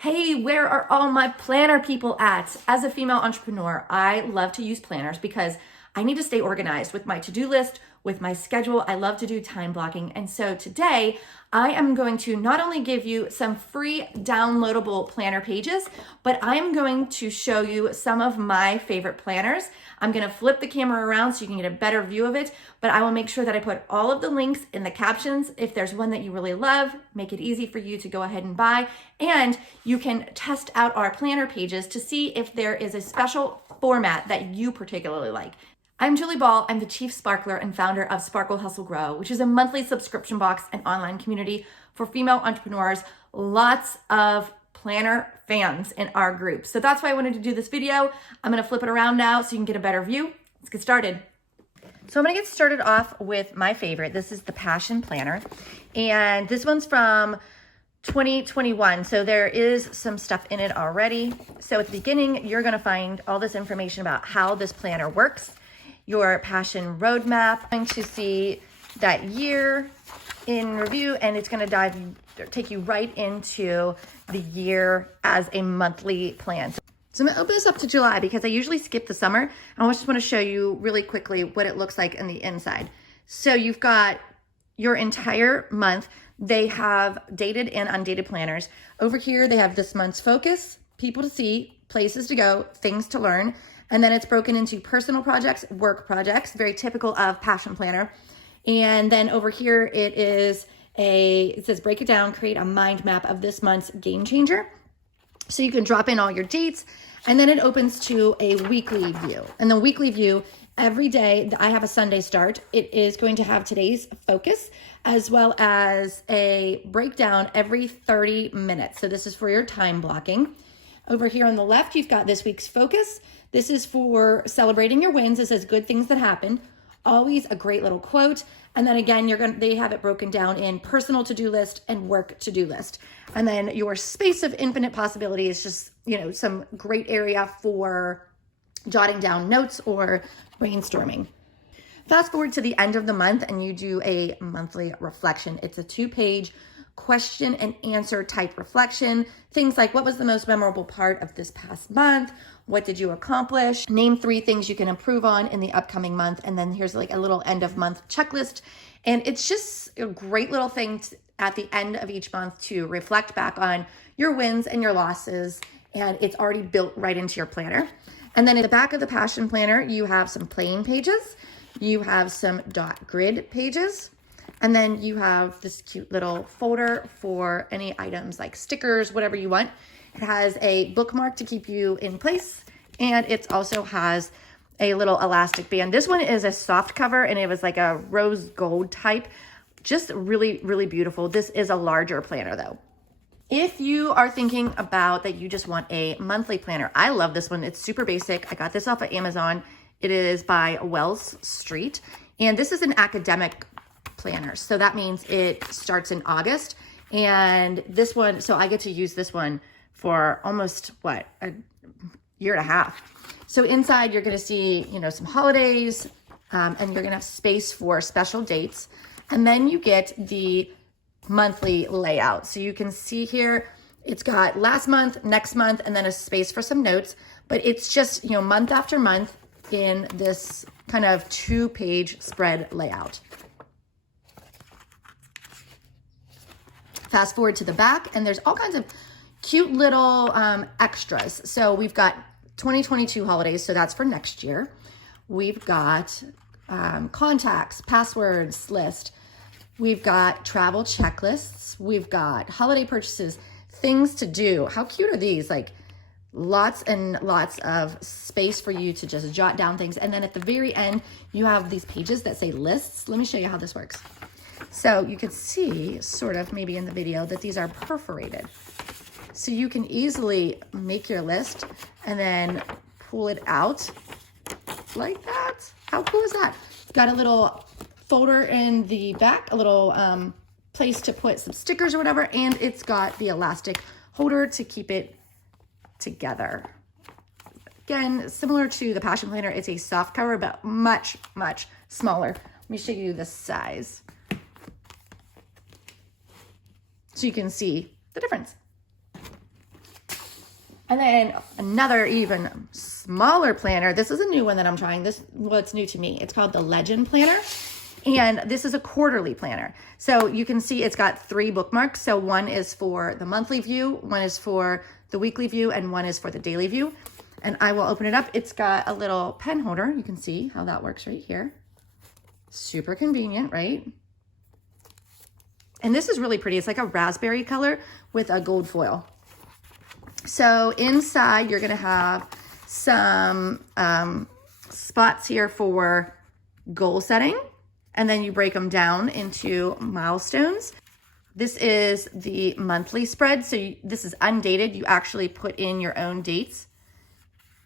Hey, where are all my planner people at? As a female entrepreneur, I love to use planners because I need to stay organized with my to-do list, with my schedule. I love to do time blocking. And so today I am going to not only give you some free downloadable planner pages, but I'm going to show you some of my favorite planners. I'm going to flip the camera around so you can get a better view of it, but I will make sure that I put all of the links in the captions. If there's one that you really love, make it easy for you to go ahead and buy. And you can test out our planner pages to see if there is a special format that you particularly like. I'm Julie Ball. I'm the Chief Sparkler and founder of Sparkle Hustle Grow, which is a monthly subscription box and online community for female entrepreneurs. Lots of planner fans in our group. So that's why I wanted to do this video. I'm going to flip it around now so you can get a better view. Let's get started. So I'm going to get started off with my favorite. This is the Passion Planner. And this one's from 2021. So there is some stuff in it already. So at the beginning, you're going to find all this information about how this planner works, your passion roadmap, going to see that year in review, and it's going to take you right into the year as a monthly plan. So I'm going to open this up to July because I usually skip the summer. I just want to show you really quickly what it looks like on the inside. So you've got your entire month. They have dated and undated planners. Over here, they have this month's focus, people to see, places to go, things to learn. And then it's broken into personal projects, work projects, very typical of Passion Planner. And then over here, it says break it down, create a mind map of this month's game changer. So you can drop in all your dates, and then it opens to a weekly view. And the weekly view, every day, I have a Sunday start. It is going to have today's focus as well as a breakdown every 30 minutes. So this is for your time blocking. Over here on the left, you've got this week's focus. This is for celebrating your wins. It says good things that happen. Always a great little quote. And then again, they have it broken down in personal to-do list and work to-do list. And then your space of infinite possibility is just, some great area for jotting down notes or brainstorming. Fast forward to the end of the month and you do a monthly reflection. It's a 2-page question and answer type reflection. Things like, what was the most memorable part of this past month? What did you accomplish? Name 3 things you can improve on in the upcoming month. And then here's like a little end of month checklist. And it's just a great little thing at the end of each month to reflect back on your wins and your losses. And it's already built right into your planner. And then in the back of the Passion Planner, you have some plain pages. You have some dot grid pages. And then you have this cute little folder for any items like stickers, whatever you want. It has a bookmark to keep you in place. And it also has a little elastic band. This one is a soft cover and it was like a rose gold type. Just really, really beautiful. This is a larger planner though. If you are thinking about that you just want a monthly planner, I love this one. It's super basic. I got this off of Amazon. It is by Wells Street. And this is an academic planner. So that means it starts in August. And this one, so I get to use this one for almost, a year and a half. So inside you're going to see, some holidays, and you're going to have space for special dates. And then you get the monthly layout. So you can see here, it's got last month, next month, and then a space for some notes. But it's just, month after month in this kind of 2-page spread layout. Fast forward to the back, and there's all kinds of cute little extras. So we've got 2022 holidays, so that's for next year. We've got contacts, passwords list. We've got travel checklists. We've got holiday purchases, things to do. How cute are these? Like lots and lots of space for you to just jot down things. And then at the very end, you have these pages that say lists. Let me show you how this works. So you can see sort of maybe in the video that these are perforated. So you can easily make your list and then pull it out like that. How cool is that? It's got a little folder in the back, a little place to put some stickers or whatever, and it's got the elastic holder to keep it together. Again, similar to the Passion Planner, it's a soft cover, but much, much smaller. Let me show you the size so you can see the difference. And then another even smaller planner. This is a new one that I'm trying. What's new to me. It's called the Legend Planner. And this is a quarterly planner. So you can see it's got 3 bookmarks. So one is for the monthly view, one is for the weekly view, and one is for the daily view. And I will open it up. It's got a little pen holder. You can see how that works right here. Super convenient, right? And this is really pretty. It's like a raspberry color with a gold foil. So inside you're gonna have some spots here for goal setting, and then you break them down into milestones. This is the monthly spread. So this is undated. You actually put in your own dates.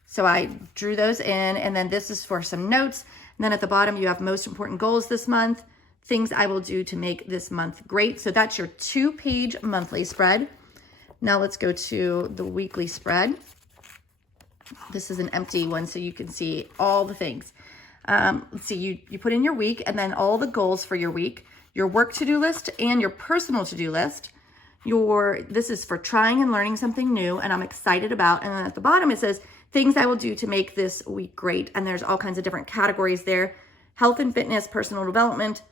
So I drew those in, and then this is for some notes. And then at the bottom, you have most important goals this month, things I will do to make this month great. So that's your 2-page monthly spread. Now let's go to the weekly spread. This is an empty one, so you can see all the things. Let's see, you put in your week, and then all the goals for your week, your work to-do list and your personal to-do list. This is for trying and learning something new and I'm excited about. And then at the bottom, it says things I will do to make this week great. And there's all kinds of different categories there: health and fitness, personal development,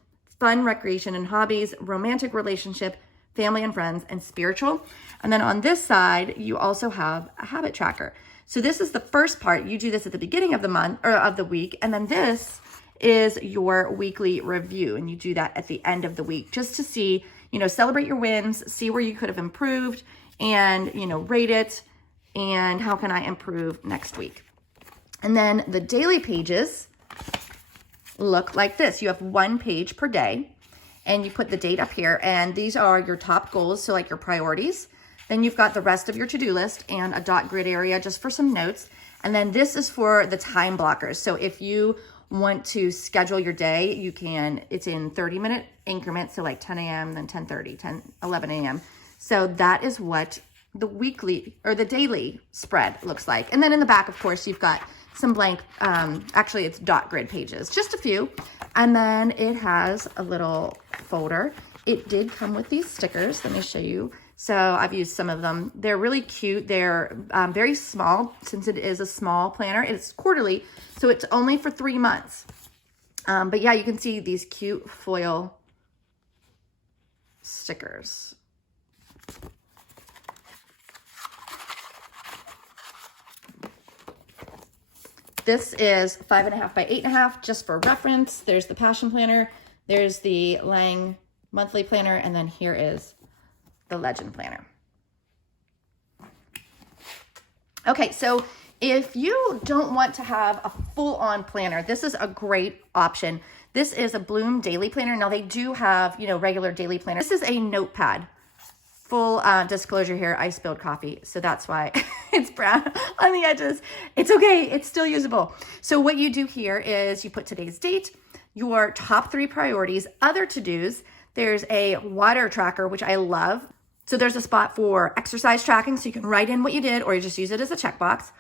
fun, recreation and hobbies, romantic relationship, family and friends, and spiritual. And then on this side, you also have a habit tracker. So this is the first part. You do this at the beginning of the month or of the week. And then this is your weekly review. And you do that at the end of the week just to see, celebrate your wins, see where you could have improved, and, rate it. And how can I improve next week? And then the daily pages look like this. You have 1 page per day, and you put the date up here, and these are your top goals, so like your priorities. Then you've got the rest of your to-do list and a dot grid area just for some notes. And then this is for the time blockers. So if you want to schedule your day, you can. It's in 30-minute increments, so like 10 a.m., then 10:30, 11 a.m. So that is what the weekly or the daily spread looks like. And then in the back, of course, you've got some blank, actually it's dot grid pages, just a few. And then it has a little folder. It did come with these stickers. Let me show you. So I've used some of them. They're really cute. They're very small since it is a small planner. It's quarterly, so it's only for 3 months. But yeah, you can see these cute foil stickers. This is 5.5 by 8.5, just for reference. There's the Passion Planner, there's the Lang Monthly Planner, and then here is the Legend Planner. Okay, so if you don't want to have a full-on planner, this is a great option. This is a Bloom Daily Planner. Now they do have, regular daily planners. This is a notepad. Full disclosure here, I spilled coffee, so that's why it's brown on the edges. It's okay, it's still usable. So what you do here is you put today's date, your top 3 priorities, other to-dos. There's a water tracker, which I love. So there's a spot for exercise tracking, so you can write in what you did, or you just use it as a checkbox.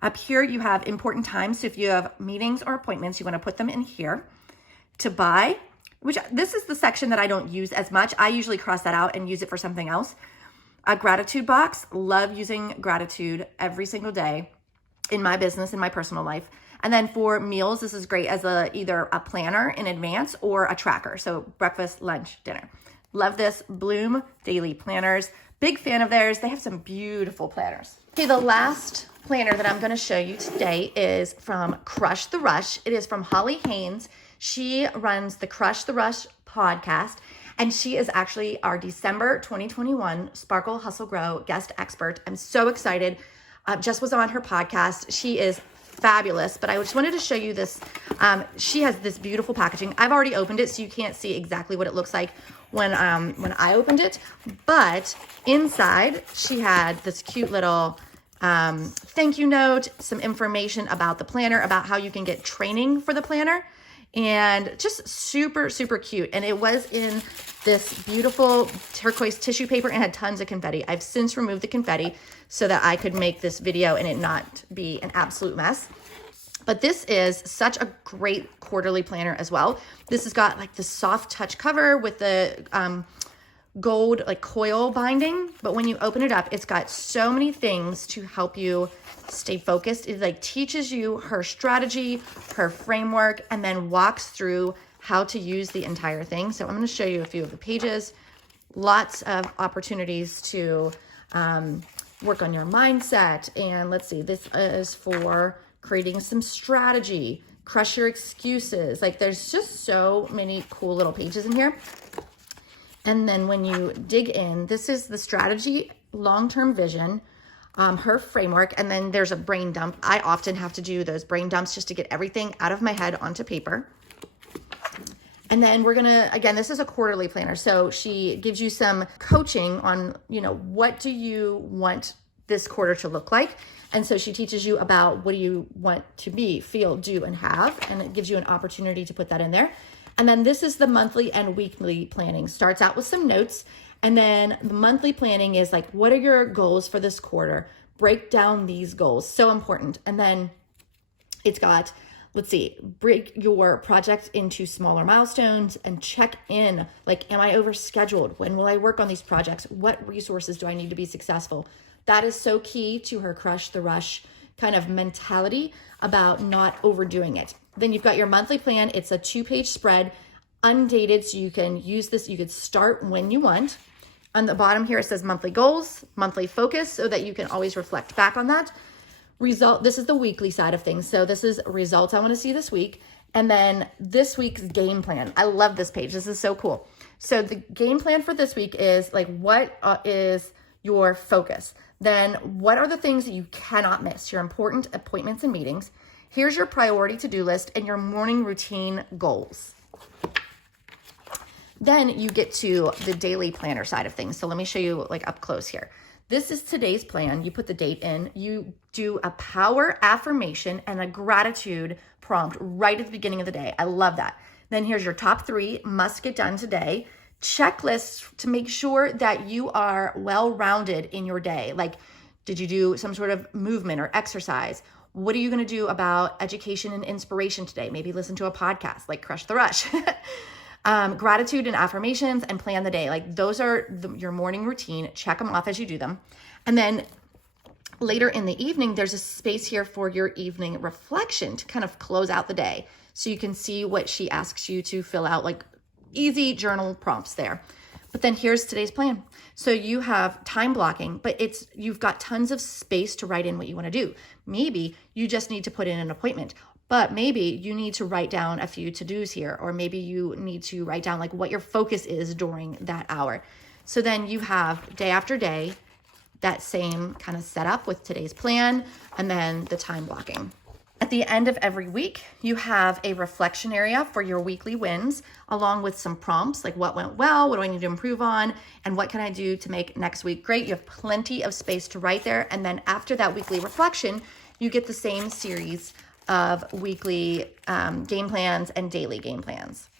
Up here, you have important times. So if you have meetings or appointments, you want to put them in here. To buy, which this is the section that I don't use as much. I usually cross that out and use it for something else. A gratitude box. Love using gratitude every single day in my business, in my personal life. And then for meals, this is great as either a planner in advance or a tracker. So breakfast, lunch, dinner. Love this. Bloom Daily Planners. Big fan of theirs. They have some beautiful planners. Okay, the last planner that I'm going to show you today is from Crush the Rush. It is from Holly Haynes. She runs the Crush the Rush podcast, and she is actually our December 2021 Sparkle Hustle Grow guest expert. I'm so excited. Just was on her podcast. She is fabulous, but I just wanted to show you this. She has this beautiful packaging. I've already opened it, so you can't see exactly what it looks like when I opened it, but inside she had this cute little thank you note, some information about the planner, about how you can get training for the planner, and just super, super cute. And it was in this beautiful turquoise tissue paper and had tons of confetti. I've since removed the confetti so that I could make this video and it not be an absolute mess. But this is such a great quarterly planner as well. This has got like the soft touch cover with the gold like coil binding, but when you open it up, it's got so many things to help you stay focused. It like teaches you her strategy, her framework, and then walks through how to use the entire thing. So I'm going to show you a few of the pages. Lots of opportunities to work on your mindset. And let's see, this is for creating some strategy, crush your excuses. Like there's just so many cool little pages in here. And then when you dig in, this is the strategy, long-term vision, her framework, and then there's a brain dump. I often have to do those brain dumps just to get everything out of my head onto paper. And then we're gonna, again, this is a quarterly planner. So she gives you some coaching on, what do you want this quarter to look like? And so she teaches you about what do you want to be, feel, do, and have. And it gives you an opportunity to put that in there. And then this is the monthly and weekly planning. Starts out with some notes. And then the monthly planning is like, what are your goals for this quarter? Break down these goals. So important. And then it's got, let's see, break your project into smaller milestones and check in. Like, am I overscheduled? When will I work on these projects? What resources do I need to be successful? That is so key to her crush the rush kind of mentality about not overdoing it. Then you've got your monthly plan. It's a 2-page spread, undated, so you can use this. You could start when you want. On the bottom here, it says monthly goals, monthly focus, so that you can always reflect back on that. This is the weekly side of things. So this is results I want to see this week. And then this week's game plan. I love this page. This is so cool. So the game plan for this week is like, what is your focus? Then what are the things that you cannot miss? Your important appointments and meetings. Here's your priority to-do list and your morning routine goals. Then you get to the daily planner side of things. So let me show you like up close here. This is today's plan. You put the date in, you do a power affirmation and a gratitude prompt right at the beginning of the day. I love that. Then here's your top 3 must get done today. Checklists to make sure that you are well-rounded in your day. Like, did you do some sort of movement or exercise? What are you going to do about education and inspiration today? Maybe listen to a podcast like Crush the Rush. Gratitude and affirmations, and plan the day. Like those are your morning routine. Check them off as you do them. And then later in the evening, there's a space here for your evening reflection to kind of close out the day. So you can see what she asks you to fill out, like easy journal prompts there. But then here's today's plan. So you have time blocking, but you've got tons of space to write in what you want to do. Maybe you just need to put in an appointment, but maybe you need to write down a few to-dos here, or maybe you need to write down like what your focus is during that hour. So then you have day after day, that same kind of setup with today's plan and then the time blocking. At the end of every week, you have a reflection area for your weekly wins, along with some prompts like what went well, what do I need to improve on, and what can I do to make next week great. You have plenty of space to write there. And then after that weekly reflection, you get the same series of weekly game plans and daily game plans.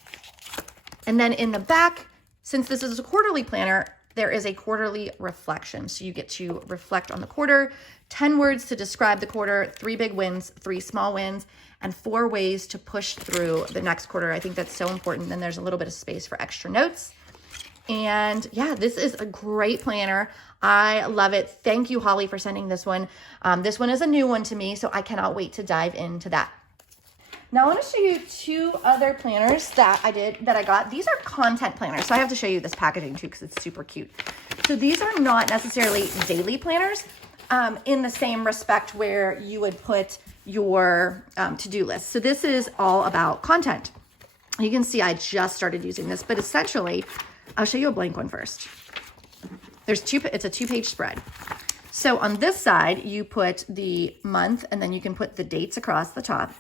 And then in the back, since this is a quarterly planner, there is a quarterly reflection. So you get to reflect on the quarter, 10 words to describe the quarter, 3 big wins, 3 small wins, and 4 ways to push through the next quarter. I think that's so important. Then there's a little bit of space for extra notes. And yeah, this is a great planner. I love it. Thank you, Holly, for sending this one. This one is a new one to me, so I cannot wait to dive into that. Now I want to show you 2 other planners that I got. These are content planners. So I have to show you this packaging too because it's super cute. So these are not necessarily daily planners in the same respect where you would put your to-do list. So this is all about content. You can see I just started using this, but essentially, I'll show you a blank one first. It's a 2-page spread. So on this side, you put the month and then you can put the dates across the top.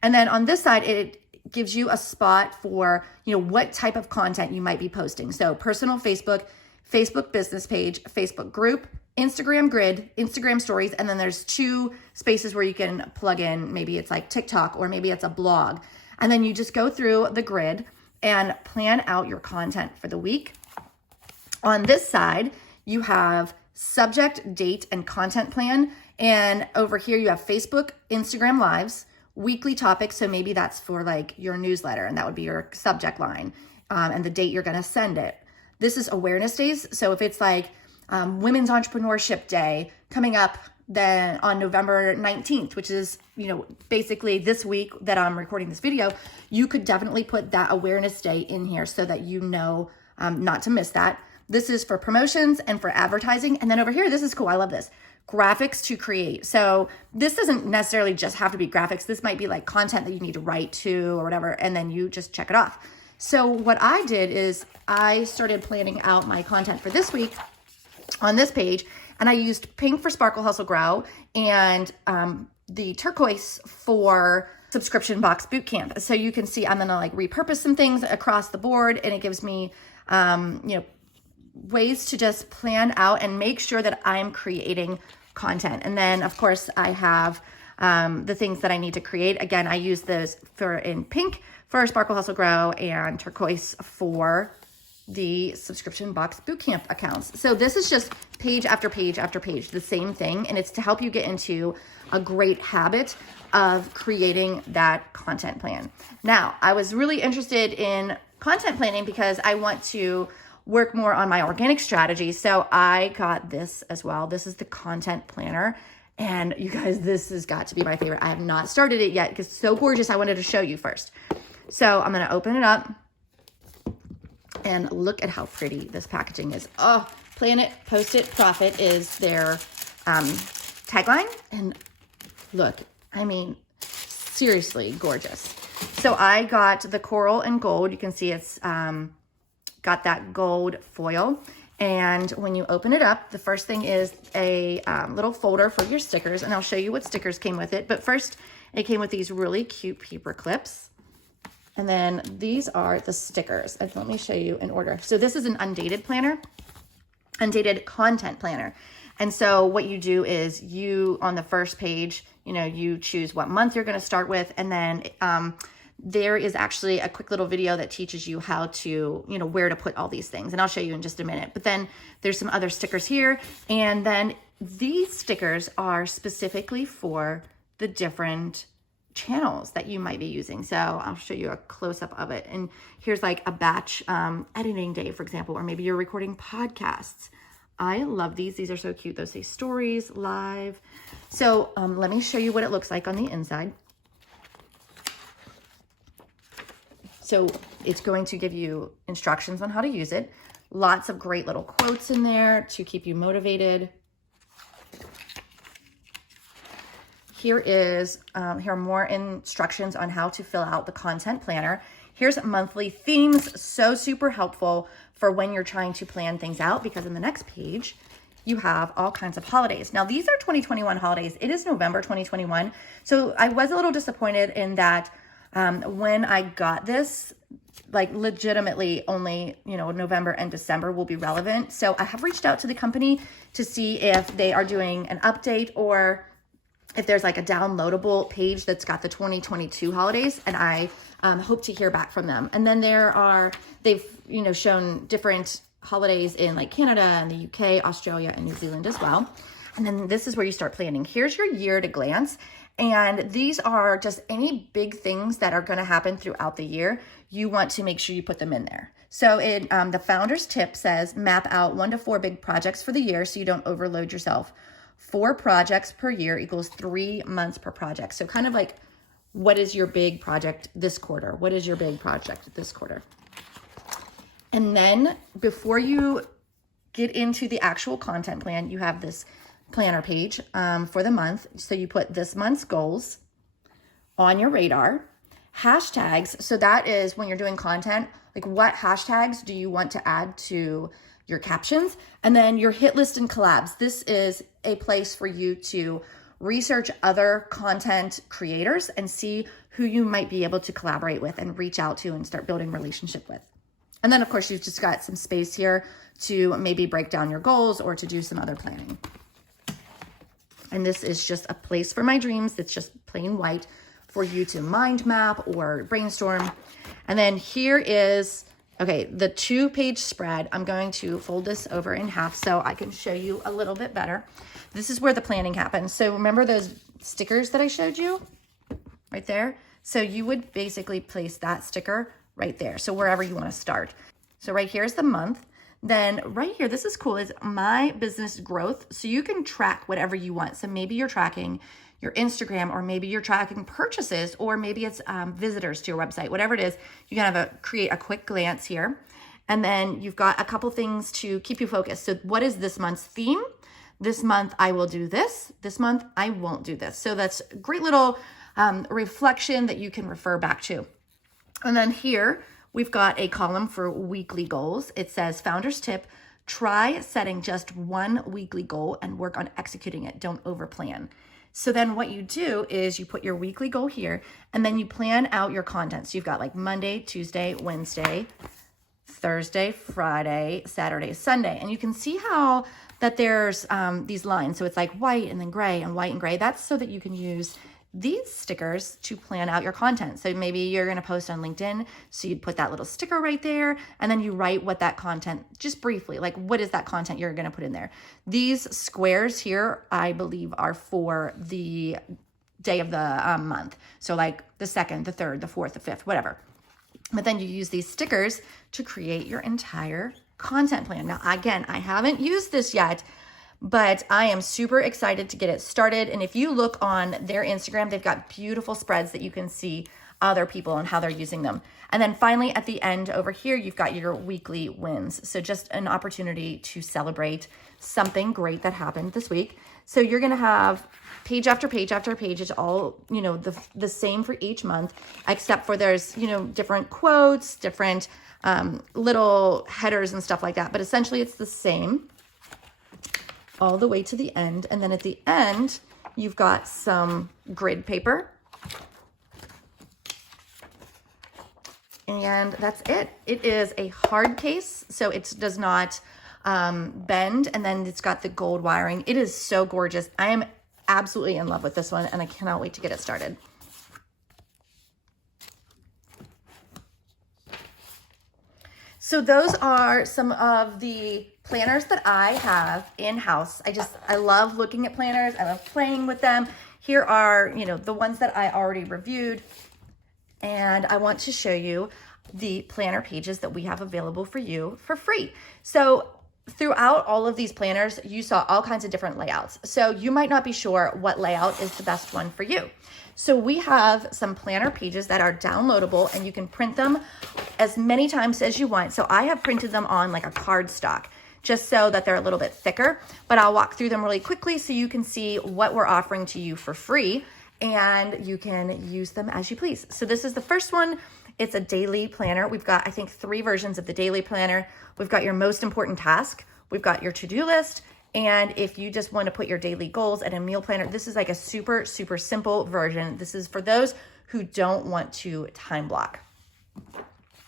And then on this side, it gives you a spot for, what type of content you might be posting. So personal Facebook, Facebook business page, Facebook group, Instagram grid, Instagram stories, and then there's 2 spaces where you can plug in, maybe it's like TikTok or maybe it's a blog. And then you just go through the grid and plan out your content for the week. On this side, you have subject, date, and content plan. And over here you have Facebook, Instagram lives, weekly topics. So maybe that's for like your newsletter and that would be your subject line and the date you're going to send it. This is awareness days. So if it's like Women's Entrepreneurship Day coming up then on November 19th, which is, basically this week that I'm recording this video, you could definitely put that awareness day in here so that not to miss that. This is for promotions and for advertising. And then over here, this is cool. I love this. Graphics to create. So this doesn't necessarily just have to be graphics. This might be like content that you need to write to or whatever, and then you just check it off. So what I did is I started planning out my content for this week on this page, and I used pink for Sparkle Hustle Grow and the turquoise for Subscription Box Bootcamp. So you can see I'm gonna like repurpose some things across the board, and it gives me ways to just plan out and make sure that I'm creating content. And then of course I have the things that I need to create. Again, I use those in pink for Sparkle Hustle Grow and turquoise for the Subscription Box Bootcamp accounts. So this is just page after page after page, the same thing. And it's to help you get into a great habit of creating that content plan. Now, I was really interested in content planning because I want to work more on my organic strategy. So I got this as well. This is the content planner. And you guys, this has got to be my favorite. I have not started it yet because it's so gorgeous. I wanted to show you first. So I'm going to open it up. And look at how pretty this packaging is. Oh, Plan It, Post It, Profit is their tagline. And look, I mean, seriously gorgeous. So I got the coral and gold. You can see it's got that gold foil. And when you open it up, the first thing is a little folder for your stickers. And I'll show you what stickers came with it. But first, it came with these really cute paper clips. And then these are the stickers. And let me show you in order. So this is an undated planner, undated content planner. And so what you do is on the first page, you choose what month you're going to start with. And then there is actually a quick little video that teaches you how to, where to put all these things. And I'll show you in just a minute. But then there's some other stickers here. And then these stickers are specifically for the different channels that you might be using. So I'll show you a close-up of it. And here's like a batch editing day, for example, or maybe you're recording podcasts. I love these. These are so cute. Those say stories, live. So let me show you what it looks like on the inside. So it's going to give you instructions on how to use it. Lots of great little quotes in there to keep you motivated. Here are more instructions on how to fill out the content planner. Here's monthly themes, so super helpful for when you're trying to plan things out, because in the next page, you have all kinds of holidays. Now, these are 2021 holidays. It is November 2021. So I was a little disappointed in that when I got this, like legitimately only, November and December will be relevant. So I have reached out to the company to see if they are doing an update or if there's like a downloadable page that's got the 2022 holidays, and I hope to hear back from them. And then they've shown different holidays in like Canada and the UK, Australia, and New Zealand as well. And then this is where you start planning. Here's your year at a glance. And these are just any big things that are going to happen throughout the year. You want to make sure you put them in there. So the founder's tip says, map out 1 to 4 big projects for the year so you don't overload yourself. 4 projects per year equals 3 months per project. So kind of like, what is your big project this quarter? What is your big project this quarter? And then before you get into the actual content plan, you have this planner page for the month. So you put this month's goals on your radar. Hashtags. So that is when you're doing content, like what hashtags do you want to add to your captions? And then your hit list and collabs. This is a place for you to research other content creators and see who you might be able to collaborate with and reach out to and start building relationship with. And then of course you've just got some space here to maybe break down your goals or to do some other planning. And this is just a place for my dreams. It's just plain white for you to mind map or brainstorm. And then here is, okay, the 2-page spread. I'm going to fold this over in half so I can show you a little bit better. This is where the planning happens. So remember those stickers that I showed you right there? So you would basically place that sticker right there. So wherever you want to start. So right here is the month. Then right here, this is cool, is my business growth. So you can track whatever you want. So maybe you're tracking your Instagram, or maybe you're tracking purchases, or maybe it's visitors to your website, whatever it is. You can create a quick glance here. And then you've got a couple things to keep you focused. So what is this month's theme? This month I will do this. This month I won't do this. So that's a great little reflection that you can refer back to. And then here we've got a column for weekly goals. It says founder's tip, try setting just one weekly goal and work on executing it. Don't overplan. So then what you do is you put your weekly goal here, and then you plan out your content. So you've got like Monday, Tuesday, Wednesday, Thursday, Friday, Saturday, Sunday. And you can see how that there's these lines. So it's like white and then gray and white and gray. That's so that you can use these stickers to plan out your content. So maybe you're going to post on LinkedIn. So you'd put that little sticker right there, and then you write what that content, just briefly, like what is that content you're going to put in there. These squares here, I believe, are for the day of the month. So like the 2nd, the 3rd, the 4th, the 5th, whatever. But then you use these stickers to create your entire content plan. Now, again, I haven't used this yet, but I am super excited to get it started. And if you look on their Instagram, they've got beautiful spreads that you can see other people and how they're using them. And then finally, at the end over here, you've got your weekly wins. So just an opportunity to celebrate something great that happened this week. So you're going to have page after page after page. It's all, the same for each month, except for there's, different quotes, different little headers and stuff like that. But essentially it's the same all the way to the end. And then at the end, you've got some grid paper. And that's it. It is a hard case, so it does not bend. And then it's got the gold wiring. It is so gorgeous. I am absolutely in love with this one, and I cannot wait to get it started. So those are some of the planners that I have in-house. I love looking at planners. I love playing with them. Here are, the ones that I already reviewed. And I want to show you the planner pages that we have available for you for free. So throughout all of these planners, you saw all kinds of different layouts. So you might not be sure what layout is the best one for you. So we have some planner pages that are downloadable, and you can print them as many times as you want. So I have printed them on like a cardstock, just so that they're a little bit thicker, but I'll walk through them really quickly so you can see what we're offering to you for free, and you can use them as you please. So this is the first one. It's a daily planner. We've got, I think, 3 versions of the daily planner. We've got your most important task. We've got your to-do list. And if you just want to put your daily goals and a meal planner, this is like a super, super simple version. This is for those who don't want to time block.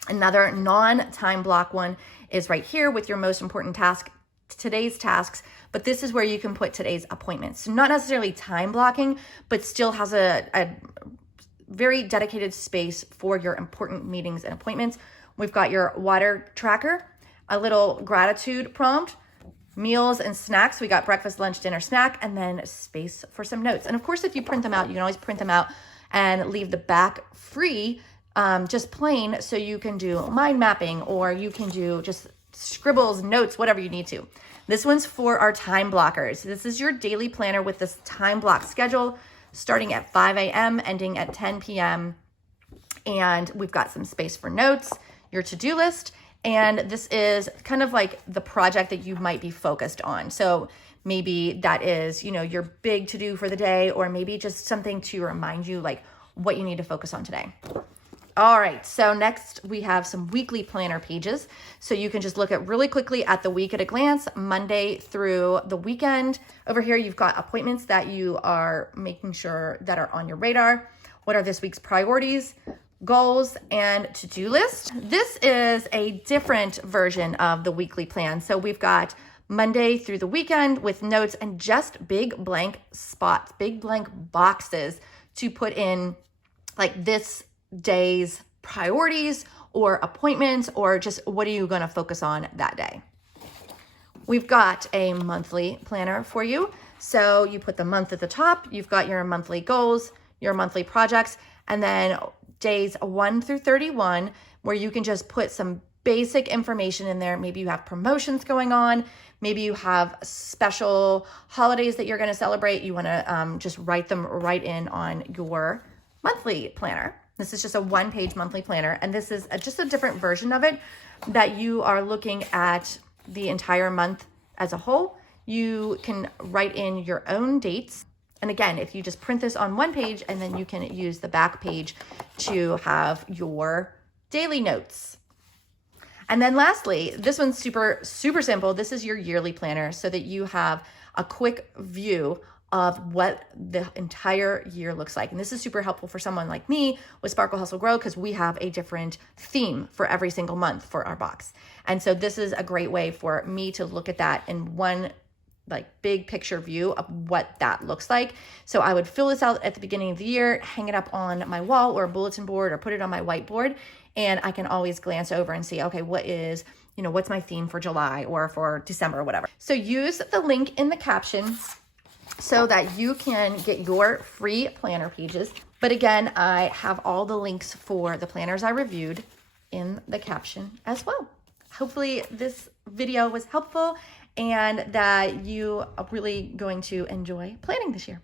Another non-time block one is right here with your most important task, today's tasks, but this is where you can put today's appointments. So not necessarily time blocking, but still has a very dedicated space for your important meetings and appointments. We've got your water tracker, a little gratitude prompt, meals and snacks. We got breakfast, lunch, dinner, snack, and then space for some notes. And of course, if you print them out, you can always print them out and leave the back free, just plain, so you can do mind mapping, or you can do just scribbles, notes, whatever you need to. This one's for our time blockers. This is your daily planner with this time block schedule, starting at 5 a.m., ending at 10 p.m. And we've got some space for notes, your to-do list, and this is kind of like the project that you might be focused on. So maybe that is, your big to-do for the day, or maybe just something to remind you like what you need to focus on today. All right, so next we have some weekly planner pages. So you can just look at really quickly at the week at a glance, Monday through the weekend. Over here, you've got appointments that you are making sure that are on your radar. What are this week's priorities, goals, and to-do list? This is a different version of the weekly plan. So we've got Monday through the weekend with notes and just big blank spots, big blank boxes to put in like this day's priorities or appointments, or just what are you going to focus on that day. We've got a monthly planner for you. So you put the month at the top, you've got your monthly goals, your monthly projects, and then days 1 through 31, where you can just put some basic information in there. Maybe you have promotions going on. Maybe you have special holidays that you're going to celebrate. You want to just write them right in on your monthly planner. This is just a one-page monthly planner, and this is just a different version of it that you are looking at the entire month as a whole. You can write in your own dates. And again, if you just print this on one page, and then you can use the back page to have your daily notes. And then lastly, this one's super simple. This is your yearly planner so that you have a quick view of what the entire year looks like. And this is super helpful for someone like me with Sparkle Hustle Grow, because we have a different theme for every single month for our box. And so this is a great way for me to look at that in one like big picture view of what that looks like. So I would fill this out at the beginning of the year, hang it up on my wall or a bulletin board, or put it on my whiteboard. And I can always glance over and see, okay, what's my theme for July or for December or whatever. So use the link in the caption so that you can get your free planner pages. But again, I have all the links for the planners I reviewed in the caption as well. Hopefully this video was helpful and that you are really going to enjoy planning this year.